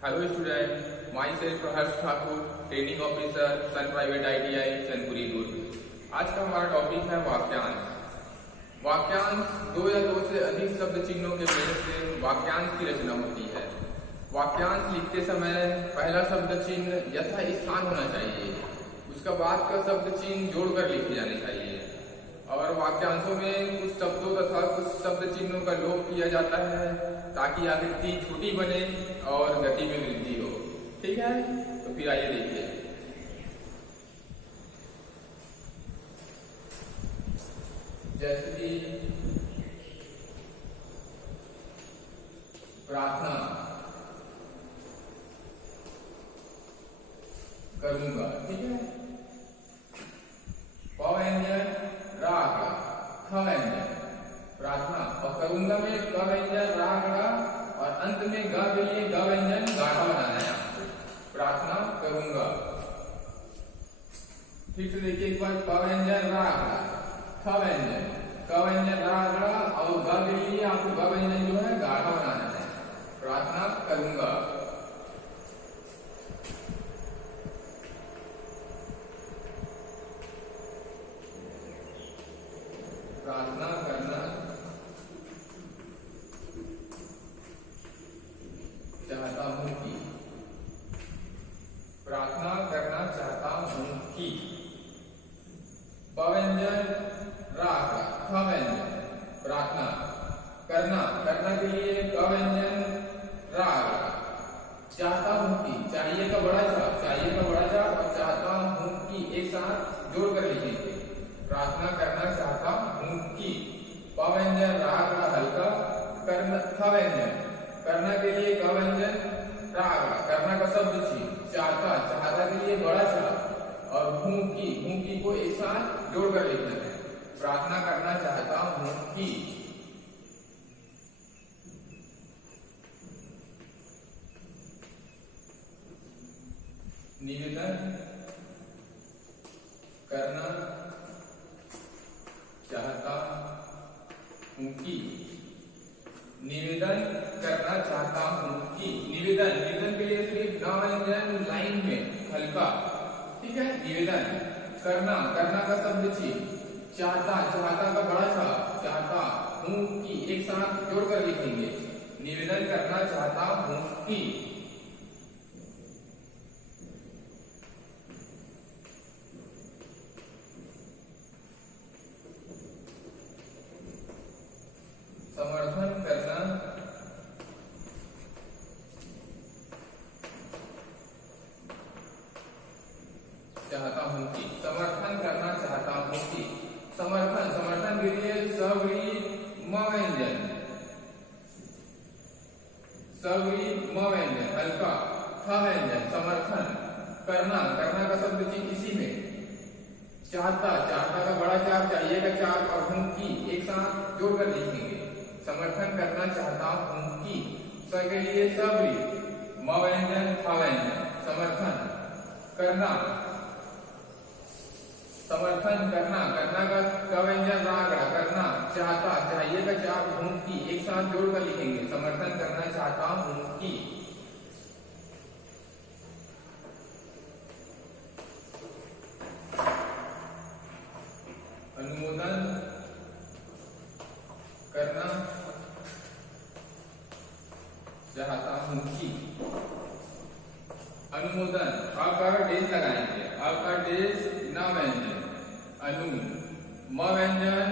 Hello student, my self Harsh Thakur, training officer Sun private ITI Chandpuri Durg. आज का हमारा टॉपिक है वाक्यांश। वाक्यांश दो या दो से अधिक शब्द चिन्हों के मेल से वाक्यांश की रचना होती है। वाक्यांश लिखते समय पहला शब्द चिन्ह यथा स्थान होना चाहिए, उसका बाद का शब्द चिन्ह जोड़कर लिखे जाने चाहिए और वाक्यांशों में कुछ शब्दों तथा कुछ शब्द चिन्हों का लोप किया जाता है ताकि आकृति छोटी बने और गति में वृद्धि हो। ठीक है, तो फिर आइए देखिए। जैसे कि प्रार्थना करूंगा, ठीक है। प व्यंजन रा का, ख व्यंजन प्रार्थना, और करूंगा में क व्यंजन रा का और अंत में ग के लिए ग व्यंजन गाढ़ा बनाना है आपको। प्रार्थना करूंगा। फिर से देखिए एक बार, प व्यंजन रा का, ख व्यंजन, क व्यंजन रा का और ग के लिए आपको ग व्यंजन जो है गाढ़ा बनाना है। प्रार्थना करूंगा। प्रार्थना करना चाहता हूं कि, प्रार्थना करना चाहता हूं कि। प व्यंजन रा का, ख व्यंजन प्रार्थना करना, करना के लिए क व्यंजन रा का। चाहता हूं कि, चाहिए का बड़ा चाप, चाहिए का बड़ा चाप और चाहता हूं कि एक साथ जोड़ कर लिखेंगे। प्रार्थना करना चाहता हूं कि। प व्यंजन रा का हल्का, करना ख व्यंजन, करना के लिए क व्यंजन रा का, करना का शब्द चिन्ह, चाहता, चाहता के लिए बड़ा चाप और हूं की को एक साथ जोड़कर लिखना है। प्रार्थना करना चाहता हूं कि। निवेदन करना चाहता हूं कि। निवेदन करना चाहता हूं कि। निवेदन, निवेदन के लिए सिर्फ न व्यंजन लाइन में हल्का, ठीक है। निवेदन करना, करना का शब्द चिन्ह, चाहता, चाहता का बड़ा छाप, चाहता हूं कि एक साथ जोड़कर लिखेंगे। निवेदन करना चाहता हूं कि। समर्थन करना चाहता हूं कि। समर्थन करना चाहता हूं कि। समर्थन, समर्थन के लिए सवरी म व्यंजन, सवरी म व्यंजन हल्का, ख व्यंजन समर्थन करना, करना का शब्द चिन्ह इसी में, चाहता, चाहता का बड़ा चाप, चाहिए का चाप और हूं की एक साथ जोड़कर लिखेंगे। समर्थन करना चाहता हूं कि। स के लिए सबरी म व्यंजन ख व्यंजन समर्थन करना, समर्थन करना, करना का क व्यंजन रा का, करना चाहता, चाहिए का चाप हूं की एक साथ जोड़कर लिखेंगे। समर्थन करना चाहता हूं कि। अनुमोदन करना चाहता हूं कि। अनुमोदन, आपका डेज लगाएंगे, आपका डेज न व्यंजन, अनु म व्यंजन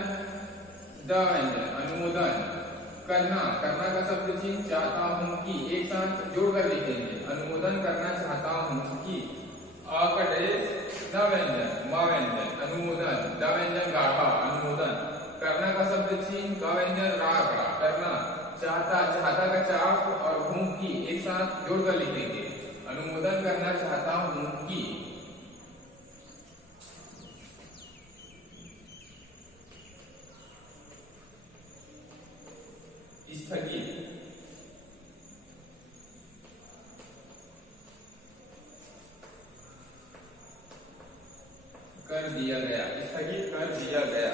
द व्यंजन, अनुमोदन करना, करना का शब्द चिन्ह, चाहता हूं कि एक साथ जोड़कर लिखेंगे। अनुमोदन करना चाहता हूं कि। आपका डेज न व्यंजन म व्यंजन, अनुमोदन द व्यंजन गाढ़ा, अनुमोदन करना का शब्द चिन्ह, क व्यंजन रा का, करना चाहता, चाहता का चाप और हूं की एक साथ जोड़कर लिखेंगे। अनुमोदन करना चाहता हूं कि। स्थगित कर दिया गया, स्थगित कर दिया गया।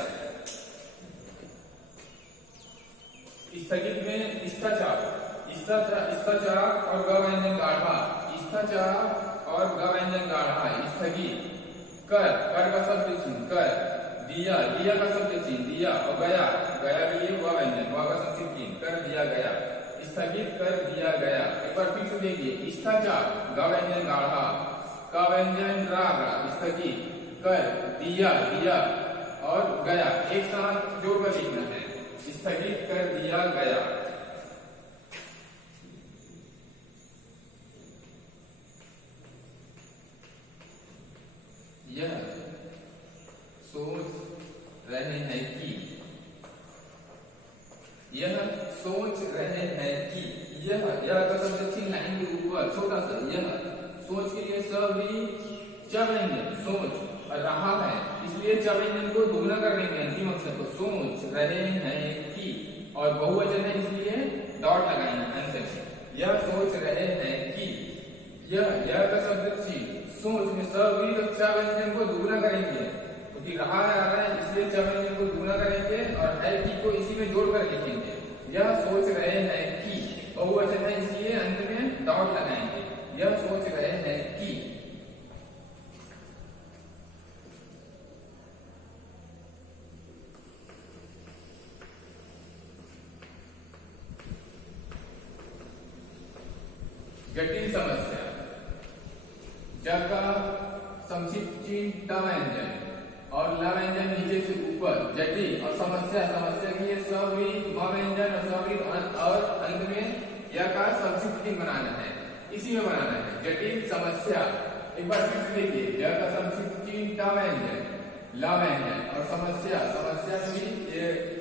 स्थगित में इसका चाप, इसका स्थचाप और ग व्यंजन गाढ़ा, स्थचाप और ग व्यंजन गाढ़ा, स्थगित, कर, कर का शब्द चिन्ह कर, दिया, दिया का शब्द चिन्ह दिया, और गया, गया के लिए व व्यंजन, व का संक्षिप्त चिन्ह, कर दिया गया, स्थगित कर दिया गया। एक बार फिर से देखिए, स्थचाप ग व्यंजन गाढ़ा, क व्यंजन रा, स्थगित, कर, दिया, दिया और गया, एक साथ जोड़कर लिखना है, स्थगित कर दिया गया। यह सोच रहे हैं कि, यह सोच रहे हैं कि, यह का शब्द चिन्ह लाइन के ऊपर छोटा सा, यह सोच के लिए सभी च व्यंजन सोच रहा है, इसलिए च व्यंजन को दोगुना कर देंगे अंतिम अक्षर को, सोच रहे हैं कि, और बहुवचन है इसलिए डॉट लगाएंगे अंत में, यह सोच रहे हैं कि, यह का शब्द चिन्ह सोच में सभी च व्यंजन को दोगुना करेंगे, क्योंकि रहा है आ रहा है इसलिए च व्यंजन को दोगुना करेंगे और है कि को इसी में जोड़कर लिखेंगे। यह सोच रहे हैं कि, बहुवचन है इसलिए अंत में डॉट लगाएंगे, यह सोच रहे हैं कि। जटिल समस्या, ज का संक्षिप्त चिन्ह ट व्यंजन और ल व्यंजन नीचे से ऊपर, जटिल और समस्या, समस्या के लिए सवृत म व्यंजन और सवृत और अंत में य का संक्षिप्त चिन्ह बनाना है, इसी में बनाना है जटिल समस्या। एक बार फिर से देखिए, ज का संक्षिप्त चिन्ह ट व्यंजन, ल व्यंजन और समस्या, समस्या में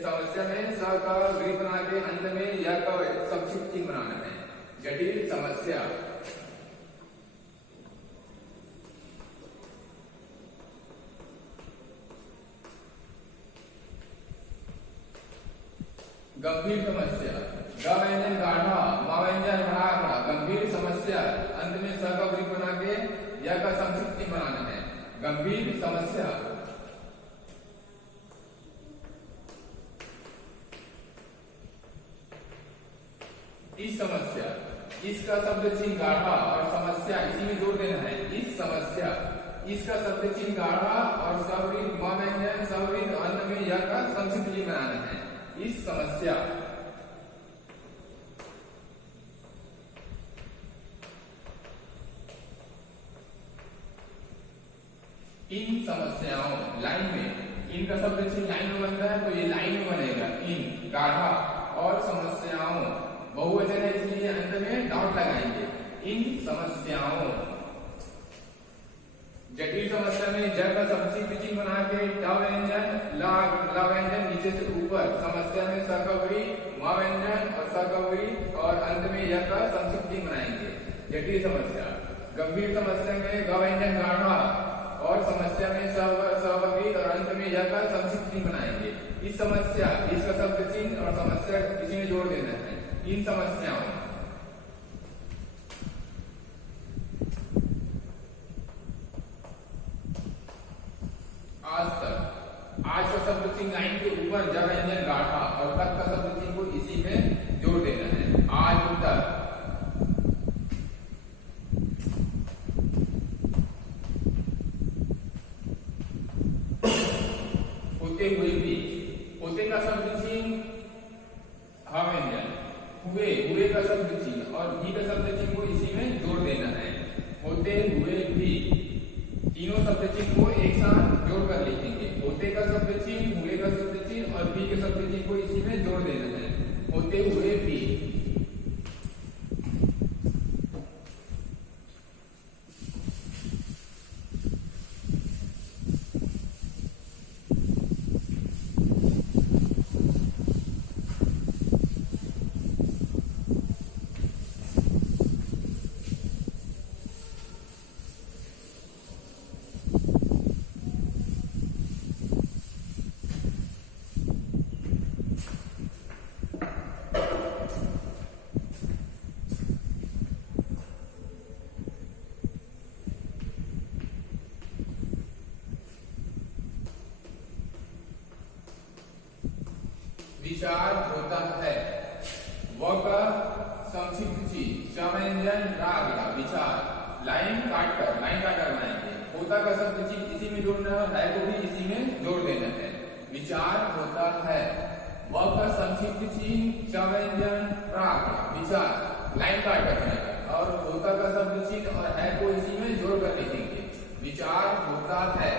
समस्या में स का वृत्त बना के अंत में य का संक्षिप्त चिन्ह बनाना है, जटिल समस्या। गंभीर समस्या, ग व्यंजन गाढ़ा, म व्यंजन रा, गंभीर समस्या, अंत में स का वृत्त बना के य का संक्षिप्त चिन्ह बनाना है, गंभीर समस्या। इस समस्या, इसका शब्द चिन्ह गाढ़ा और समस्या इसी में जोड़ देना है, इस समस्या, इसका शब्द चिन्ह गाढ़ा और सवृत म व्यंजन सवृत अंत में य का संक्षिप्त चिन्ह बनाना है, इस समस्या। इन समस्याओं, लाइन में इनका शब्द चिन्ह लाइन में बनता है तो ये लाइन में बनेगा, इन गाढ़ा और समस्याओं, बहुवचन है इसलिए अंत में डॉट लगाएंगे, इन समस्याओं। जटिल समस्या में ज का संक्षिप्त चिन्ह बना के ट व्यंजन ला व्यंजन नीचे से ऊपर, समस्या में स का वृत्त म व्यंजन और स का वृत्त और अंत में य का संक्षिप्त चिन्ह बनाएंगे, जटिल समस्या। गंभीर समस्या में ग व्यंजन गाढ़ा और समस्या में स का वृत्त और अंत में य का संक्षिप्त चिन्ह बनाएंगे, इस समस्या, इसका शब्द चिन्ह और समस्या इसी में जोड़ देना है, इन समस्याओं। आज तक, आज का शब्द चिन्ह लाइन के ऊपर ज व्यंजन गाढ़ा और तक का शब्द चिन्ह को इसी में जोड़ देना है, आज तक। होते हुए भी, होते का शब्द चिन्ह हा व्यंजन, हुए, हुए का शब्द चिन्ह और भी का शब्द चिन्ह को इसी में जोड़ देना है, होते हुए भी, तीनों शब्द चिन्ह को एक साथ जोड़कर लिखेंगे, होते का शब्द चिन्ह, हुए का शब्द चिन्ह और भी के शब्द चिन्ह को इसी में जोड़ देना है, होते हुए भी। विचार होता है, व का संक्षिप्त चिन्ह व्यंजन रा अगला विचार लाइन काटकर बनाएंगे। होता का शब्द चिन्ह इसी में जोड़ना है को भी इसी में जोड़ देना है। विचार होता है व का संक्षिप्त चिन्ह च व्यंजन रा विचार लाइन काटकर बनाएंगे और होता का शब्द चिन्ह और है को इसी में जोड़कर लिखेंगे। विचार होता है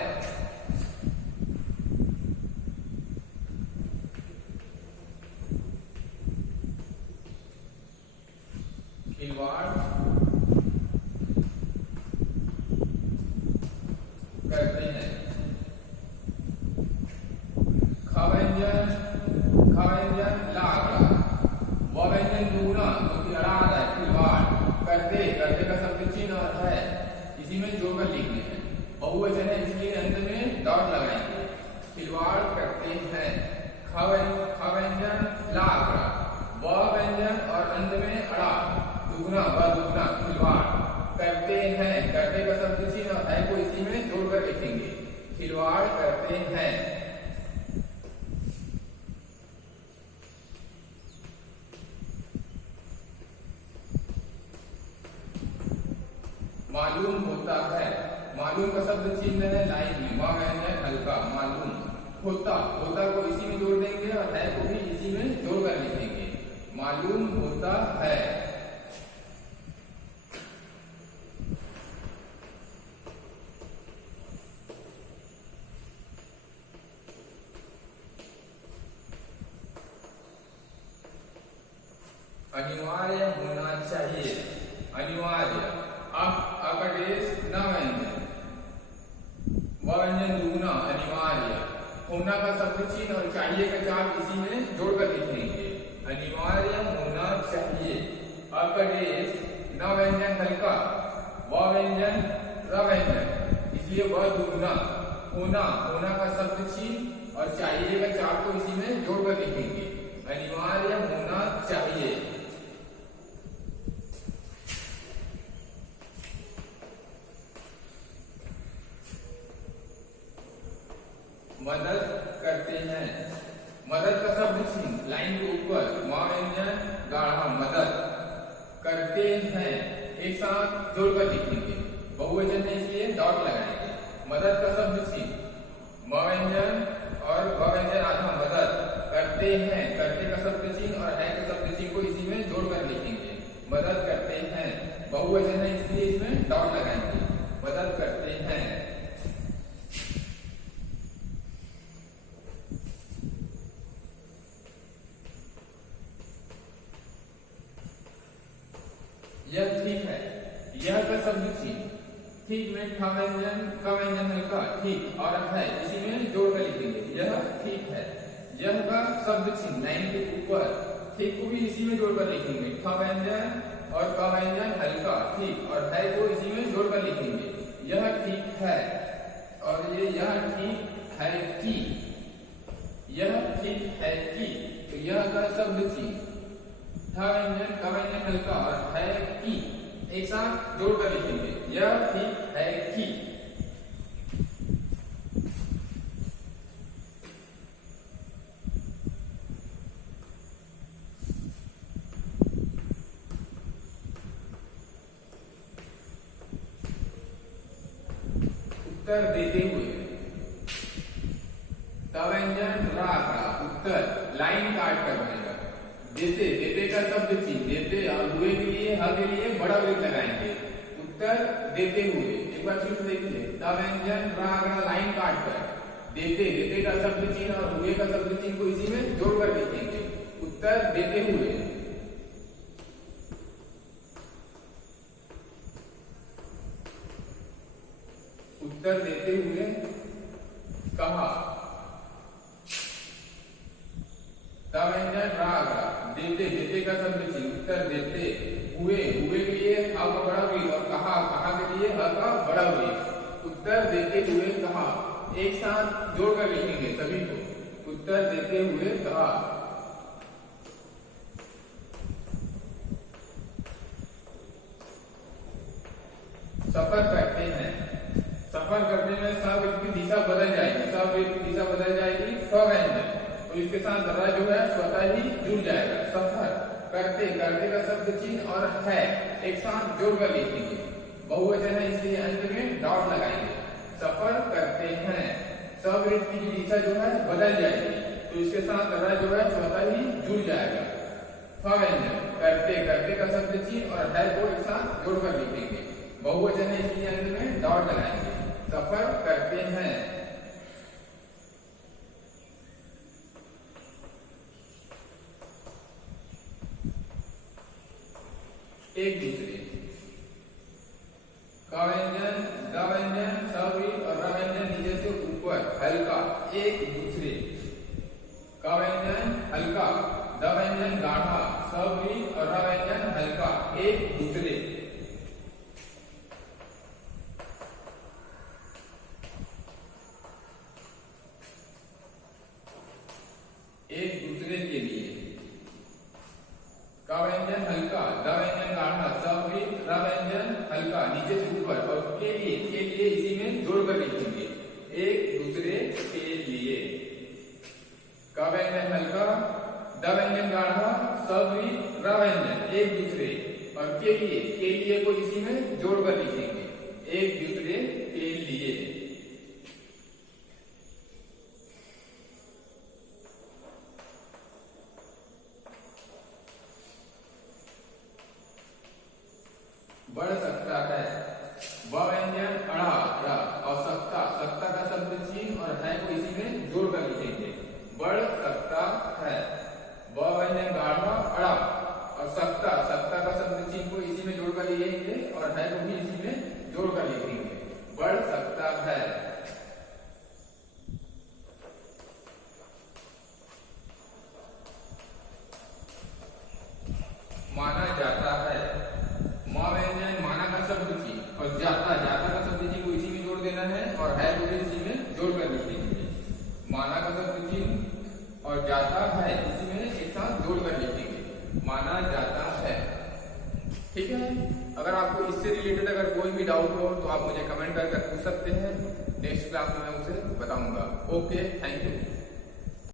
खिलवाड़ करते हैं। ख व्यंजन ला व व्यंजन दूना जो कि अड़ा है खिलवाड़ करते का शब्द चिन्ह और है इसी में जोड़कर लिखने हैं। बहुवचन है इसलिए अंत में डॉट लगाएंगे। खिलवाड़ करते हैं। ख व्यंजन ला व व्यंजन और अंत में अड़ा दुगना व दुगना खिलवाड़ करते हैं। करते का शब्द चिन्ह और है को इसी में जोड़कर लिखेंगे। खिलवाड़ करते हैं। मालूम होता है। मालूम का शब्द चिन्ह है लाइन में मा व्यंजन हल्का मालूम होता को इसी में जोड़ देंगे और है को भी इसी में जोड़कर लिखेंगे। मालूम होता है। अनिवार्य होना चाहिए। अनिवार्य अकडेश न व्यंजन व व्यंजन दुगुना अनिवार्य होना का शब्द चिन्ह और चाहिए का चाप इसी में जोड़कर लिखेंगे। अनिवार्य होना चाहिए। अकडेश न व्यंजन हल्का व व्यंजन र व्यंजन इसलिए वह दुगुना होना का शब्द चिन्ह और चाहिए का चाप को इसी में जोड़कर लिखेंगे। अनिवार्य होना चाहिए। मदद करते हैं। मदद का शब्द चिन्ह लाइन के ऊपर मा व्यंजन गाढ़ा मदद करते हैं एक साथ जोड़कर लिखेंगे। बहुवचन है इसलिए डॉट लगाएंगे। मदद का शब्द चिन्ह मा व्यंजन और व व्यंजन आधा मदद करते हैं। करते का शब्द चिन्ह और है का शब्द चिन्ह को इसी में जोड़कर लिखेंगे। मदद करते हैं। बहुवचन है इसलिए इसमें डॉट लगाएंगे। मदद करते हैं। यह ठीक है। यह का शब्द चिन्ह ठीक में ख व्यंजन हल्का ठीक और है इसी में जोड़कर लिखेंगे। यह ठीक है। यह का शब्द चिन्ह लाइन के ऊपर ठीक को भी इसी में जोड़कर लिखेंगे। ख व्यंजन और क व्यंजन हल्का ठीक और है को इसी में जोड़कर लिखेंगे। यह ठीक है और यह ठीक है कि। यह ठीक है कि तो यह का शब्द चिन्ह ठ व्यंजन क व्यंजन हल्का और है कि एक साथ जोड़कर लिखेंगे। यह ठीक है कि। उत्तर देते हुए त व्यंजन रा उत्तर लाइन काट कर बनेगा। देते का शब्द चिन्ह देते और हुए के लिए ह के लिए बड़ा वृत्त लगाएंगे। उत्तर देते हुए एक बार फिर देखिए द व्यंजन रा लाइन काट कर देते का शब्द चिन्ह और हुए का शब्द चिन्ह को इसी में जोड़कर लिखेंगे। उत्तर देते हुए। उत्तर देते हुए कहा। द व्यंजन रा देते का शब्द चिन्ह उत्तर देते हुए के लिए ह का बड़ा वृत्त और कहा के लिए ह का बड़ा वृत्त। उत्तर देते हुए कहा एक साथ जोड़कर लिखेंगे सभी को। उत्तर देते हुए कहा। सफर करते हैं। सफर करने में सब की दिशा बदल जाएगी। सब की दिशा बदल जाएगी। स व्यंजन तो इसके साथ दरा जो है स्वतः ही जुड़ जाएगा। सफर करते करते का शब्द चिन्ह और है एक साथ जोड़कर लिखेंगे। बहुवचन है इसलिए अंत में डॉट लगाएंगे। सफर करते हैं, सवृत्ति की दिशा जो है बदल जाएगी तो इसके साथ र जो है स्वतः ही जुड़ जाएगा। फ व्यंजन करते करते का शब्द चिन्ह और है को एक साथ जोड़कर लिखेंगे। बहुवचन है इसलिए अंत में डॉट लगाएंगे। सफर करते हैं, एक दूसरे। क व्यंजन, द व्यंजन, सवृत्त और र व्यंजन नीचे से ऊपर हल्का एक दूसरे। क व्यंजन हल्का, द व्यंजन गाढ़ा, सवृत्त और र व्यंजन हल्का एक दूसरे। एक दूसरे के लिए। क व्यंजन हल्का, द व्यंजन गाढ़ा, सवृत्त, र व्यंजन हल्का नीचे से ऊपर और के लिए इसी में जोड़कर लिखेंगे। एक दूसरे के लिए। क व्यंजन हल्का, द व्यंजन गाढ़ा, सवृत्त, र व्यंजन एक दूसरे और के लिए को इसी में जोड़कर लिखेंगे। एक दूसरे के लिए। बढ़ सकता है। ब व्यंजन अड़ा और सकता का शब्द चिन्ह और है को इसी में जोड़कर लिखेंगे। बढ़ सकता है। ब व्यंजन गाढ़ा अड़ा और सकता का शब्द चिन्ह को इसी में जोड़कर लिखेंगे और है को भी इसी में जोड़कर लिखेंगे। बढ़ सकता है। माना जाता है। म व्यंजन माना का शब्द चिन्ह और जाता का शब्द चिन्ह को इसी में जोड़ देना है और है को भी इसी में जोड़कर लिखेंगे। माना का शब्द चिन्ह और जाता है इसी में एक साथ जोड़कर लिखेंगे। माना जाता है। ठीक है। अगर आपको इससे रिलेटेड अगर कोई भी डाउट हो तो आप मुझे कमेंट करके पूछ सकते हैं। नेक्स्ट क्लास में मैं उसे बताऊंगा। Okay, thank you.